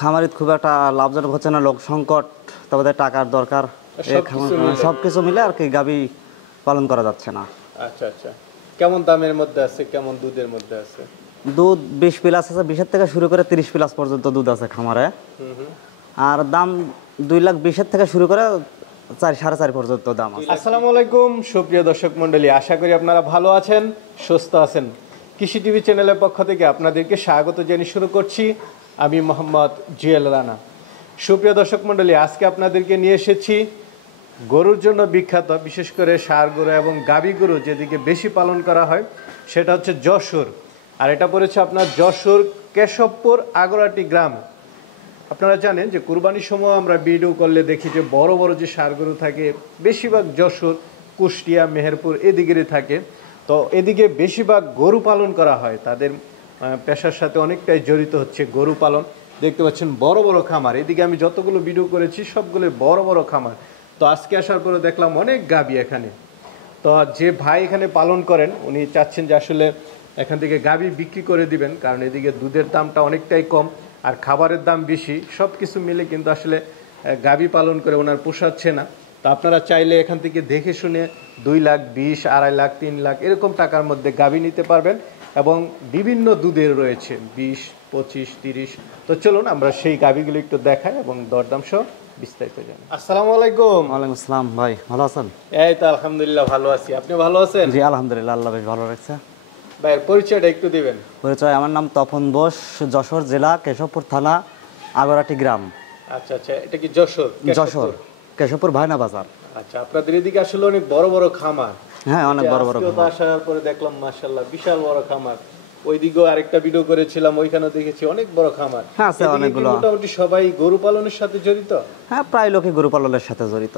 খামারিত খুব একটা লাভজনক হচ্ছে না, লোক সংকট, তারপরে টাকার দরকার, সবকিছু মিলে আর কি গাভী পালন করা যাচ্ছে না। আচ্ছা আচ্ছা, কেমন দামের মধ্যে আছে, কেমন দুধের মধ্যে আছে? দুধ 20 প্লাস আছে, 20 থেকে শুরু করে 30 প্লাস পর্যন্ত দুধ আছে খামারে। আর দাম 2,20,000 থেকে শুরু করে 4-4.5 পর্যন্ত দাম আছে। আসসালামু আলাইকুম সুপ্রিয় দর্শক মণ্ডলী, আশা করি আপনারা ভালো আছেন, সুস্থ আছেন। কৃষি টিভি চ্যানেলের পক্ষ থেকে আপনাদেরকে স্বাগত জানিয়ে শুরু করছি আমি মোহাম্মদ জুয়েল রানা। সুপ্রিয় দর্শক মণ্ডলী, আজকে আপনাদেরকে নিয়ে এসেছি গরুর জন্য বিখ্যাত, বিশেষ করে ষাঁড় গরু এবং গাভী গরু যেদিকে বেশি পালন করা হয় সেটা হচ্ছে যশোর। আর এটা পড়েছে আপনার যশোর কেশবপুর আগরাটি গ্রাম। আপনারা জানেন যে কুরবানির সময় আমরা ভিডিও করলে দেখি যে বড় বড় যে ষাঁড় গরু থাকে বেশিরভাগ যশোর, কুষ্টিয়া, মেহেরপুর এদিকেরই থাকে। তো এদিকে বেশিরভাগ গরু পালন করা হয়, তাদের পেশার সাথে অনেকটাই জড়িত হচ্ছে গরু পালন। দেখতে পাচ্ছেন বড় বড় খামার, এদিকে আমি যতগুলো ভিডিও করেছি সবগুলো বড় বড় খামার। তো আজকে আসার পরে দেখলাম অনেক গাভী এখানে। তো যে ভাই এখানে পালন করেন উনি চাচ্ছেন যে আসলে এখান থেকে গাভী বিক্রি করে দিবেন, কারণ এদিকে দুধের দামটা অনেকটাই কম আর খাবারের দাম বেশি, সব কিছু মিলে কিন্তু আসলে গাভী পালন করে ওনার পোষাচ্ছে না। তো আপনারা চাইলে এখান থেকে দেখে শুনে 2,20,000, 2.5 লাখ, 3 লাখ এরকম টাকার মধ্যে গাভী নিতে পারবেন এবং বিভিন্ন দুধের রয়েছে 20, 25, 30। তো চলুন আমরা সেই গাভীগুলো একটু দেখাই এবং দরদাম সহ বিস্তারিত জানি। আসসালামু আলাইকুম। ওয়ালাইকুম আসসালাম ভাই, ভালো আছেন? এই তো আলহামদুলিল্লাহ ভালো আছি, আপনি ভালো আছেন? জি আলহামদুলিল্লাহ, আল্লাহ বেশ ভালো রাখছে। ভাইয়ের পরিচয়টা একটু দিবেন। পরিচয়, আমার নাম তপন বোস, যশোর জেলা কেশবপুর থানা আগরাটি গ্রাম। আচ্ছা আচ্ছা, এটা কি যশোর? যশোর কেশবপুর ভাইনা বাজার। আচ্ছা, আপনাদের এদিকে আসলে অনেক বড় বড় খামার। হ্যাঁ অনেক বড় বড় খামার। আসার পরে দেখলাম মাশাআল্লাহ বিশাল বড় খামার। ওইদিকেও আরেকটা ভিডিও করেছিলাম, ওইখানে দেখেছি অনেক বড় খামার। হ্যাঁ আছে অনেকগুলো। মোটামুটি সবাই গরু পালনের সাথে জড়িত? হ্যাঁ প্রায় লোকই গরু পালনের সাথে জড়িত।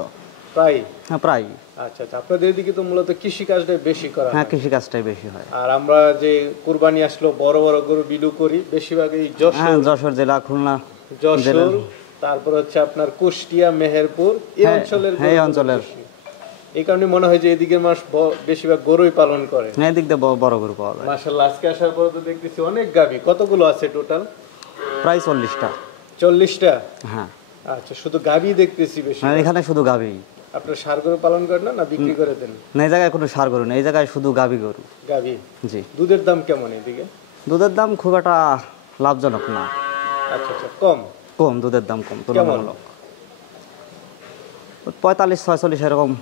প্রায়? হ্যাঁ প্রায়। আচ্ছা আচ্ছা, আপনাদের এদিকে তো মূলত কৃষি কাজটাই বেশি করা হয়। হ্যাঁ কৃষি কাজটাই বেশি হয়। আর আমরা যে কুরবানি আসলো বড় বড় গরু ভিডিও করি বেশিরভাগ এই যশোর, যশোর জেলা, খুলনা, যশোর, তারপর হচ্ছে আপনার কুষ্টিয়া, মেহেরপুর এই অঞ্চলের। এই অঞ্চলের এই কারণে মনে হয় যে এদিকের মানুষ বেশিরভাগ গরুই পালন করে। হ্যাঁ এদিক দিয়ে বড় গরু পাওয়া যায়। মাশাআল্লাহ, আজকে আসার পরে তো দেখতেছি অনেক গাভী। কতগুলো আছে টোটাল? প্রায় 40টা। 40টা? হ্যাঁ। আচ্ছা, শুধু গাভী দেখতেছি বেশি? হ্যাঁ এখানে শুধু গাভী। আপনার ষাঁড় গরু পালন করেন না বিক্রি করে দেন? না এই জায়গায় কোনো ষাঁড় গরু নেই, এই জায়গায় শুধু গাভী গরু। গাভী? জি। দুধের দাম কেমন এদিকে? দুধের দাম খুব একটা লাভজনক না। আচ্ছা আচ্ছা, কম? কম, দুধের দাম কম তুলনামূলক। 45-46 এরকম।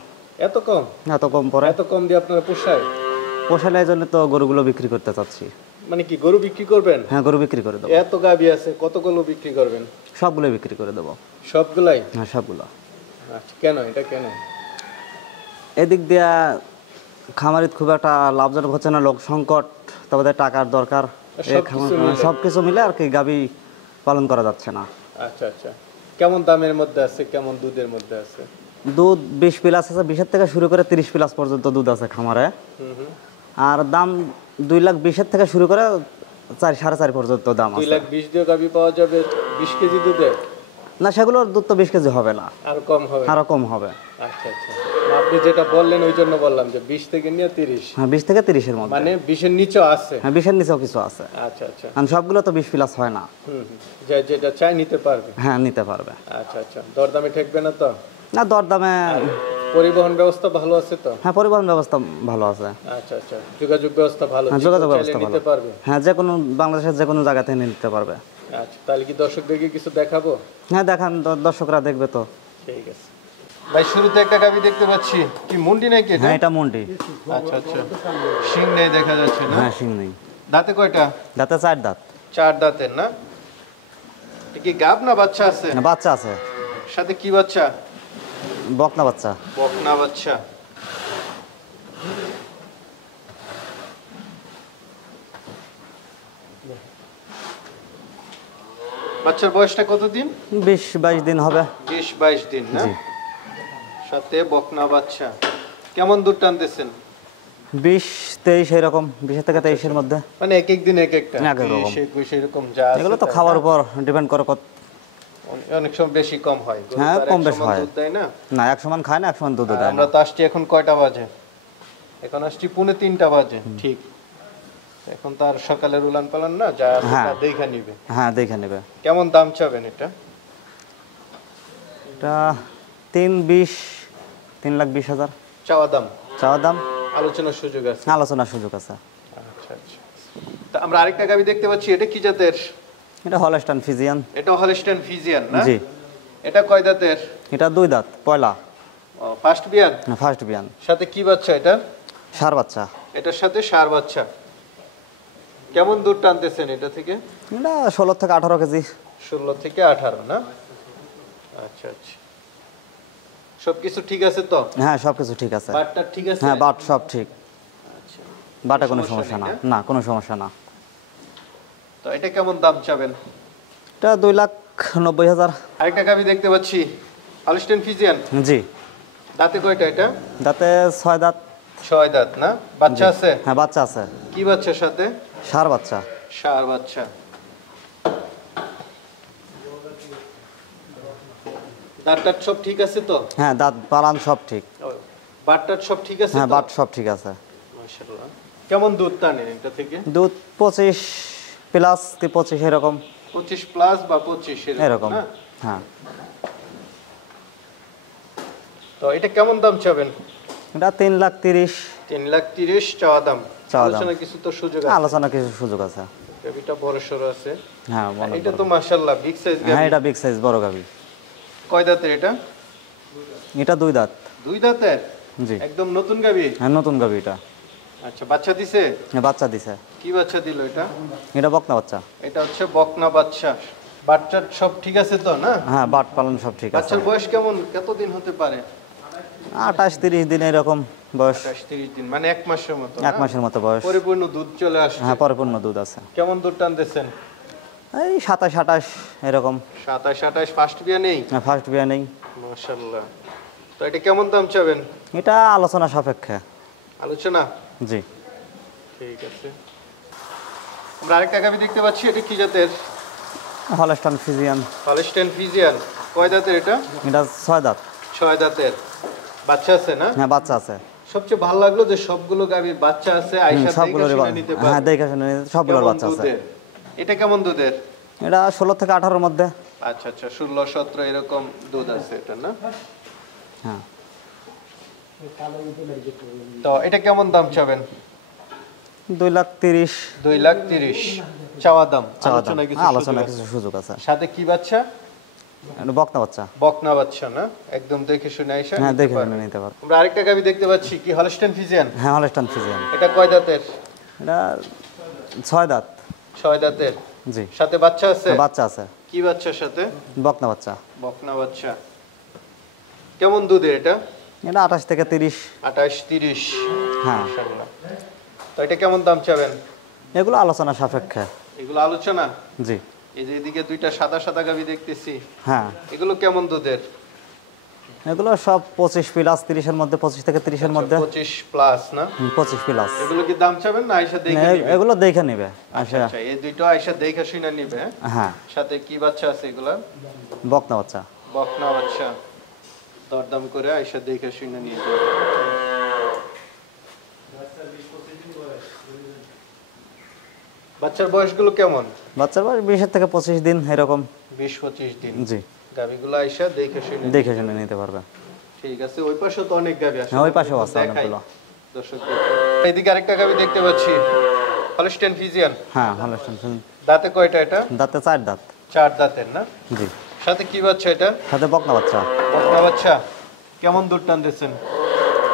এত কম? এত কম পড়ে। এত কম দিয়ে আপনারা পোষায়? পোষালে এই জন্য তো গরুগুলো বিক্রি করতে চাচ্ছি। মানে কি গরু বিক্রি করবেন? হ্যাঁ গরু বিক্রি করে দেবো। এত গাভী আছে, কতগুলো বিক্রি করবেন? সবগুলো বিক্রি করে দেবো। সবগুলাই? হ্যাঁ সবগুলো। আচ্ছা, কেন এটা কেন? এদিক দিয়া খামারিত খুব একটা লাভজনক হচ্ছে না, লোক সংকট, তারপরে টাকার দরকার, সবকিছু মিলে আর কি গাভী পালন করা যাচ্ছে না। আচ্ছা আচ্ছা, কেমন দামের মধ্যে আছে, কেমন দুধের মধ্যে আছে? দুধ 20 প্লাস আছে, 20 থেকে শুরু করে 30 প্লাস পর্যন্ত দুধ আছে খামারে। আর দাম 2,20,000 থেকে শুরু করে 4-4.5 পর্যন্ত দাম আছে। 2,20,000 দিয়ে গাভী পাওয়া যাবে 20 কেজি দুধে? না সেগুলোর দুধ তো 20 কেজি হবে না, আরো কম হবে? আরো কম হবে। আচ্ছা আচ্ছা, আপনি যেটা বললেন ওই জন্য বললাম যে 20 থেকে নিয়ে 30। হ্যাঁ 20 থেকে 30 এর মধ্যে। মানে 20 এর নিচেও আছে? হ্যাঁ 20 এর নিচেও কিছু আছে। আচ্ছা আচ্ছা, কারণ সবগুলো তো 20 প্লাস হয় না। যেটা চাই নিতে পারবে? হ্যাঁ নিতে পারবে। আচ্ছা আচ্ছা, দরদামে ঠেকবে না তো? না দরদামে। পরিবহন ব্যবস্থা ভালো আছে তো? হ্যাঁ পরিবহন ব্যবস্থা ভালো আছে। আচ্ছা আচ্ছা, যোগাযোগ ব্যবস্থা ভালো? হ্যাঁ যোগাযোগ ব্যবস্থা ভালো। নিতে পারবে? হ্যাঁ যে কোনো বাংলাদেশের যে কোনো জায়গা থেকে নিতে পারবে। আচ্ছা, তাহলে কি দর্শকদেরকে কিছু দেখাবো? হ্যাঁ দেখান, দর্শকরা দেখবে তো। ঠিক আছে ভাই, শুরুতে একটা গাভী দেখতে পাচ্ছি, কি মুন্ডি নাকি এটা? হ্যাঁ এটা মুন্ডি। আচ্ছা আচ্ছা, শিং নেই দেখা যাচ্ছে না? হ্যাঁ শিং নেই। দাঁতে কয়টা? দাঁতে 4 দাঁত। 4 দাঁতের না? কি গাব না বাচ্চা আছে? না বাচ্চা আছে। সাথে কি বাচ্চা? বকনা বাচ্চা। বকনা বাচ্চা। বাচ্চার বয়সটা কতদিন? 20-22 দিন হবে। 20-22 দিন না? সাথে বকনা বাচ্চা। কেমন দুধ টানতেছেন? 20-23 এরকম, 20 থেকে 23 এর মধ্যে। মানে এক এক দিন এক একটা? 21 এরকম যা আছে। এগুলো তো খাওয়ার উপর ডিপেন্ড করে, অনেক সময় বেশি কম হয়। হ্যাঁ কম বেশি হয়। দুধ দেয় না? না এক সমান খায় না, এক সমান দুধ দেয় না। আমরা তো আসছি এখন কয়টা বাজে? এখন আসছি 2:45 বাজে। ঠিক এখন তার সকালের উলান পালান না, যা আছে হ্যাঁ। তা দেখে নিবে। হ্যাঁ দেখে নেবে। কেমন দাম চাবেন এটা? এটা 3,20,000 চাওয়া দাম, চাওয়া দাম, আলোচনার সুযোগ আছে। আলোচনার সুযোগ আছে। আচ্ছা আচ্ছা। তা আমরা আরেকটা গাবি দেখতে পাচ্ছি, এটা কি জাতের? এটা হলস্টাইন ফ্রিজিয়ান। এটা হলস্টাইন ফ্রিজিয়ান না? জি। এটা কয় দাঁতের? এটা 2 দাঁত, পয়লা, ফার্স্ট বিয়ান। ফার্স্ট বিয়ান। সাথে কি বাচ্চা এটা? ষাঁড় বাচ্চা। এটার সাথে ষাঁড় বাচ্চা। কেমন দুধ টানতেছেন এটা থেকে? এটা 16 থেকে 18 কেজি। 16 থেকে 18 না? আচ্ছা আচ্ছা। সবকিছু ঠিক আছে তো? হ্যাঁ সবকিছু ঠিক আছে। বাটটা ঠিক আছে? হ্যাঁ বাট সব ঠিক। আচ্ছা। বাটে কোনো সমস্যা সমস্যা না, নেই না কোনো সমস্যা না। তো এটা কেমন দাম চাবেন? এটা 2,90,000। আরেকটা গাবি দেখতে পাচ্ছি, হলস্টাইন ফ্রিজিয়ান। জি। দাঁতে কয়টা এটা? দাঁতে 6 দাঁত। 6 দাঁত না? বাচ্চা আছে? হ্যাঁ বাচ্চা আছে। কি বাচ্চার সাথে? ষাঁড় বাচ্চা। ষাঁড় বাচ্চা। দাঁতটার সব ঠিক আছে তো? হ্যাঁ দাঁত পালান সব ঠিক। বাটটার সব ঠিক আছে হ্যাঁ তো? বাট সব ঠিক আছে। মাশাআল্লাহ। কেমন দুধ টানেন এটা থেকে? দুধ 25 প্লাস 25 এরকম। 25 প্লাস বা 25 এরকম। না? হ্যাঁ। তো এটা কেমন দাম চাবেন? এটা 3,30,000। 3,30,000 চাওয়া দাম। চাওয়া দাম। আলোচনা কিছু তো সুযোগ আছে। আলোচনা কিছু সুযোগ আছে। গাবিটা বড় সরো আছে। হ্যাঁ অনেক এটা বড়। তো মাশাআল্লাহ বিগ সাইজ হ্যাঁ গাবি। এটা বিগ সাইজ বড় গাবি। কয় দাঁতের এটা? এটা 2 দাঁত। 2 দাঁতের? জি। একদম নতুন গাবি? হ্যাঁ নতুন গাবি এটা। আচ্ছা, বাচ্চা দিছে? হ্যাঁ বাচ্চা দিছে। কি বাচ্চা দিল এটা? এটা বকনা বাচ্চা। এটা হচ্ছে বকনা বাচ্চা। বাচ্চার সব ঠিক আছে তো না? হ্যাঁ বাট পালন সব ঠিক আছে। বাচ্চার বয়স কেমন, কতদিন হতে পারে? 28-30 দিন এরকম বয়স। 28-30 দিন, মানে 1 মাসের মতো। 1 মাসের মতো বয়স। পরিপূর্ণ দুধ চলে আসছে। হ্যাঁ পরিপূর্ণ দুধ আছে। কেমন দুধ টানতেছেন? এই 27-28 এরকম। 27-28 ফার্স্ট বিয়া নেই? হ্যাঁ ফার্স্ট বিয়া নেই। মাশাআল্লাহ। তো এটা কেমন দাম চাবেন? এটা আলোচনা সাপেক্ষে। আলোচনা? জি। ঠিক আছে। আমরা আরেকটা গাবি দেখতে পাচ্ছি, এটা কি জাতের? Holstein Friesian. Holstein Friesian. কয় দাঁতের এটা? এটা 6 দাঁত। 6 দাঁতের। বাচ্চা আছে না? হ্যাঁ বাচ্চা আছে। সবচেয়ে ভালো লাগলো যে সবগুলো গাবির বাচ্চা আছে, আয়শা দেখে সবগুলোর শুনে নিতে পারবে। হ্যাঁ দেখে শুনে সবগুলোর কেমন বাচ্চা আছে। দুধের? এটা কেমন দুধের? এটা 16 থেকে 18 এর মধ্যে। আচ্ছা আচ্ছা, 16-17 এরকম দুধ আছে এটা না? হ্যাঁ। তো এটা কেমন দাম চাবেন? 2,30,000। 2,30,000 চাওয়া দাম। চাওয়া দাম। আলোচনা কিছু আলোচনা সুযোগ কিছু আছে। সুযোগ আছে। সাথে কি বাচ্চা? এটা বকনা বাচ্চা। বকনা বাচ্চা না? একদম দেখে শুনে আয়শা হ্যাঁ নিতে দেখে পারবে। শুনে নিতে পারো। আমরা আরেকটা গাবি দেখতে পাচ্ছি, কি হলস্টাইন ফ্রিজিয়ান? হ্যাঁ হলস্টাইন ফ্রিজিয়ান। এটা কয় দাঁতের? এটা 6 দাঁত। 6 দাঁতের। জি। সাথে বাচ্চা আছে? বাচ্চা আছে। কি বাচ্চার সাথে? বকনা বাচ্চা। বকনা বাচ্চা। কেমন দুধের এটা? এটা 28 থেকে 30। 28-30। হ্যাঁ। মাশাআল্লাহ। তো এটা কেমন দাম চাবেন? এগুলো আলোচনা সাপেক্ষে। এগুলো আলোচনা? জি। এই যে এদিকে দুইটা সাদা সাদা গাবি দেখতেছি, হ্যাঁ এগুলো কেমন দুধের? এগুলো সব 25 প্লাস 30 এর মধ্যে, 25 থেকে 30 এর মধ্যে। 25 প্লাস না? 25 প্লাস। এগুলো কি দাম চাবেন না আয়শা দেখে নিবে? এগুলো দেখে নেবে। আচ্ছা। আচ্ছা, এই দুইটা আয়শা দেখে শুনে নিবে। হ্যাঁ সাথে কি বাচ্চা আছে এগুলা? বকনা বাচ্চা। বকনা বাচ্চা। দরদাম করে আয়শা দেখে শুনে নিয়ে যাবে। বাচ্চার বয়সগুলো কেমন? বাচ্চার বয়স 20 থেকে 25 দিন এরকম। 20-25 দিন। জি। গাবিগুলো আয়শা দেখে শুনে দেখে শুনে নিতে পারবে। ঠিক আছে। ওই পাশে তো অনেক গাবি আছে। হ্যাঁ ওই পাশেও আছে দেখাই অনেকগুলো। দর্শকদের। এদিকে আরেকটা গাবি দেখতে পাচ্ছি, হলস্টাইন ফ্রিজিয়ান। হ্যাঁ হলস্টাইন। দাঁতে কয়টা এটা? দাঁতে 4 দাঁত। 4 দাঁতের না? জি। সাথে কি বাচ্চা এটা? সাথে বকনা বাচ্চা। বকনা বাচ্চা। কেমন দুধ টানতেছেন?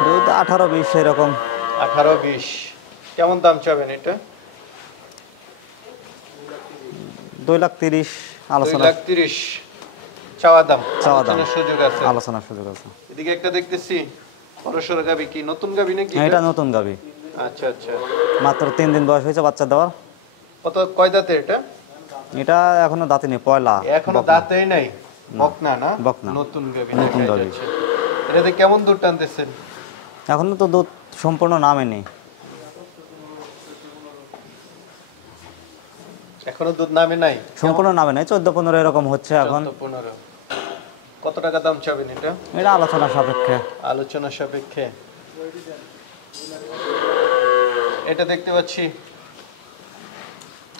দুধ 18-20 এরকম। 18-20। কেমন দাম চাবেন এটা? 2,30,000 আলোচনা। 2,30,000 চাওয়া দাম। চাওয়া দাম। আলোচনার সুযোগ আছে। আলোচনার সুযোগ আছে। এদিকে একটা দেখতেছি পরশরা গাবি, কি নতুন গাবি নাকি? হ্যাঁ এটা নতুন গাবি। আচ্ছা আচ্ছা। মাত্র 3 দিন বয়স হয়েছে বাচ্চা দেওয়ার। কত, কয় দাঁতের এটা? এটা এখনো দাঁতে নেই, পয়লা। এখনো বকনা। দাঁতেই নাই। বকনা না? বকনা। নতুন গাবি। নতুন দেখা গাভী। যাচ্ছে। এটাতে কেমন দুধ টানতেছেন? এখনো তো দুধ সম্পূর্ণ নামেনি। এখনো দুধ নামে নাই? সম্পূর্ণ নামে নাই, 14-15 এরকম হচ্ছে এখন। 14-15। কত টাকা দাম চাবেন এটা? এটা আলোচনা সাপেক্ষে। আলোচনা সাপেক্ষে। এটা দেখতে পাচ্ছি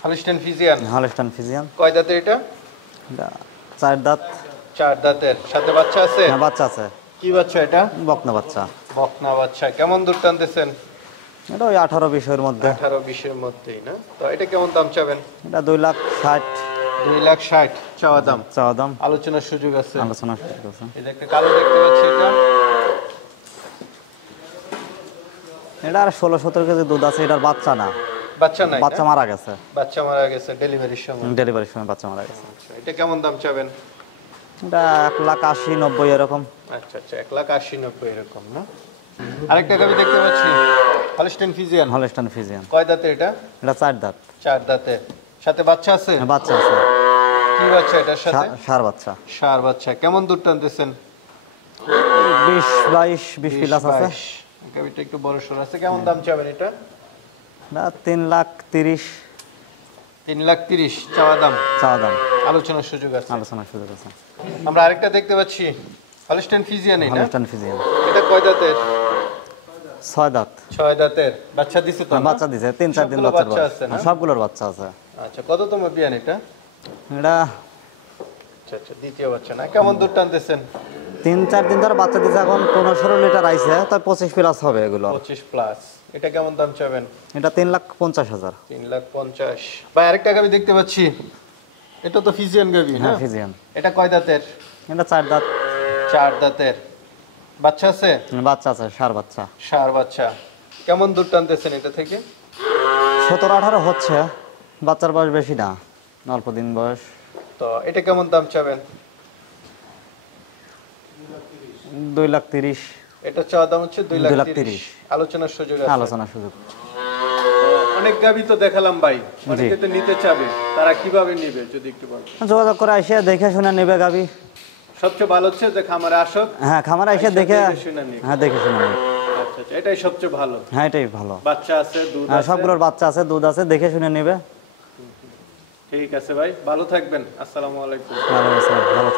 হলিস্টিয়ান ফিজিয়ান হলস্টাইন ফিজিয়ান। কয় দাঁতের এটা? এটা 4 দাঁত। 4 দাঁতের, সাথে বাচ্চা আছে? হ্যাঁ, বাচ্চা আছে। কি বাচ্চা এটা? বকনা বাচ্চা। বকনা বাচ্চা। কেমন দুধ টানতেছেন? এটা ওই 18-20 এর মধ্যে। 18-20 এর মধ্যেই না? তো এটা কেমন দাম চাবেন? এটা 2,60,000 2,60,000 চাওয়া দাম। চাওয়া দাম। আলোচনার সুযোগ আছে? আলোচনা সুযোগ আছে। এই যে একটা কালো দেখতে পাচ্ছি, এটা এটা আর 16-17 কেজি দুধ আছে। এটার বাচ্চা না, বাচ্চা নাই? বাচ্চা মারা গেছে। বাচ্চা মারা গেছে ডেলিভারির সময়। ডেলিভারির সময় বাচ্চা মারা গেছে। আচ্ছা, এটা কেমন দাম চাবেন? এটা 1,80,000-90 এরকম। আচ্ছা আচ্ছা, 1,80,000-90 এরকম না? আরেকটা গাভি দেখতে পাচ্ছি, হলিস্টিয়ান ফিজিয়ান। Holstein Friesian. কয় দাঁতে এটা? এটা 4 দাঁত। 4 দাঁতে, সাথে বাচ্চা আছে? হ্যাঁ, বাচ্চা আছে। কি বাচ্চা এটার সাথে? ষাঁড় বাচ্চা। ষাঁড় বাচ্চা। কেমন দুধ টানতেছেন? 20 প্লাস আছে। গাভিটা একটু বড় সর আছে। কেমন দাম চাবেন এটা? এটা 3,30,000 3,30,000 চাওয়া দাম। চাওয়া দাম। আলোচনার সুযোগ আছে? আলোচনার সুযোগ আছে। আমরা আরেকটা দেখতে পাচ্ছি, হলিস্টিয়ান ফিজিয়ান। না, হলস্টাইন ফিজিয়ান। এটা কয় দাঁতের? 6 দাঁত। 6 দাঁতের। বাচ্চা দিছে তো? হ্যাঁ, না? বাচ্চা দিছে। 3-4 দিন সবগুলো বাচ্চার বাচ্চা বয়স। আছে না? সবগুলোর বাচ্চা আছে। আচ্ছা, কততম বিয়ান এটা? এটা আচ্ছা আচ্ছা, দ্বিতীয় বাচ্চা না? কেমন দুধ টানতেছেন? 3-4 দিন ধরে বাচ্চা দিছে। এখন 15-16 লিটার আইছে, তাই 25 প্লাস হবে এগুলো। 25 প্লাস। এটা কেমন দাম চাবেন? এটা 3,50,000। 3,50,000। ভাই আরেকটা গাভি দেখতে পাচ্ছি, এটা তো ফিজিয়ান গাভি না? হ্যাঁ, ফিজিয়ান। এটা কয় দাঁতের? এটা 4 দাঁত। 4 দাঁতের। বাচ্চা আছে? বাচ্চা আছে, ষাঁড় বাচ্চা। ষাঁড় বাচ্চা। কেমন দুধ টানতেছেন এটা থেকে? 17-18 হচ্ছে। বাচ্চার বয়স বেশি না, অল্প দিন বয়স। তো এটা কেমন দাম চাবেন? 2,30,000। এটা চাওয়া দাম হচ্ছে 2,30,000। 2,30,000। আলোচনার সুযোগ আছে? আলোচনার সুযোগ। অনেক গাভি তো দেখালাম ভাই, অনেকে তো নিতে চাবে, তারা কিভাবে নিবে যদি একটু বলেন? যোগাযোগ করে এসে দেখে শুনে নেবে গাবি। সবচেয়ে ভালো হচ্ছে যে খামারে আসো। হ্যাঁ, খামারে এসে দেখে। শুনে নিবে। হ্যাঁ, দেখে শুনে নেবে। আচ্ছা আচ্ছা, এটাই সবচেয়ে ভালো। হ্যাঁ, এটাই ভালো। বাচ্চা আছে, দুধ হ্যাঁ, আছে? সবগুলোর বাচ্চা আছে, দুধ আছে, দেখে শুনে নেবে। ঠিক আছে ভাই, ভালো থাকবেন। আসসালামু আলাইকুম। ভালো থাকবে।